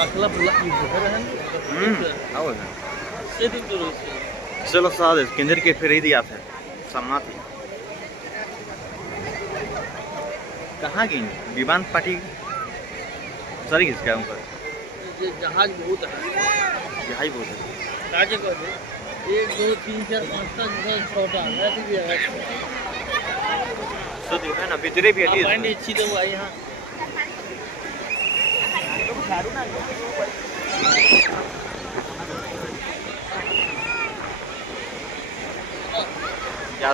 पाकला बुला इधर ಹೌದು ಸೇದಿದ್ದು चलो साथ केंद्र के फिर ही दिया था सम्मात ही कहाँ गई विमान पार्टी सर किसका उनका ये जहाज बहुत है यही बहुत है काजे को 1 2 3 4 5 6 छोटा है भी है तो देखा ना भीतरे भी है पानी अच्छी तो आई हां क्या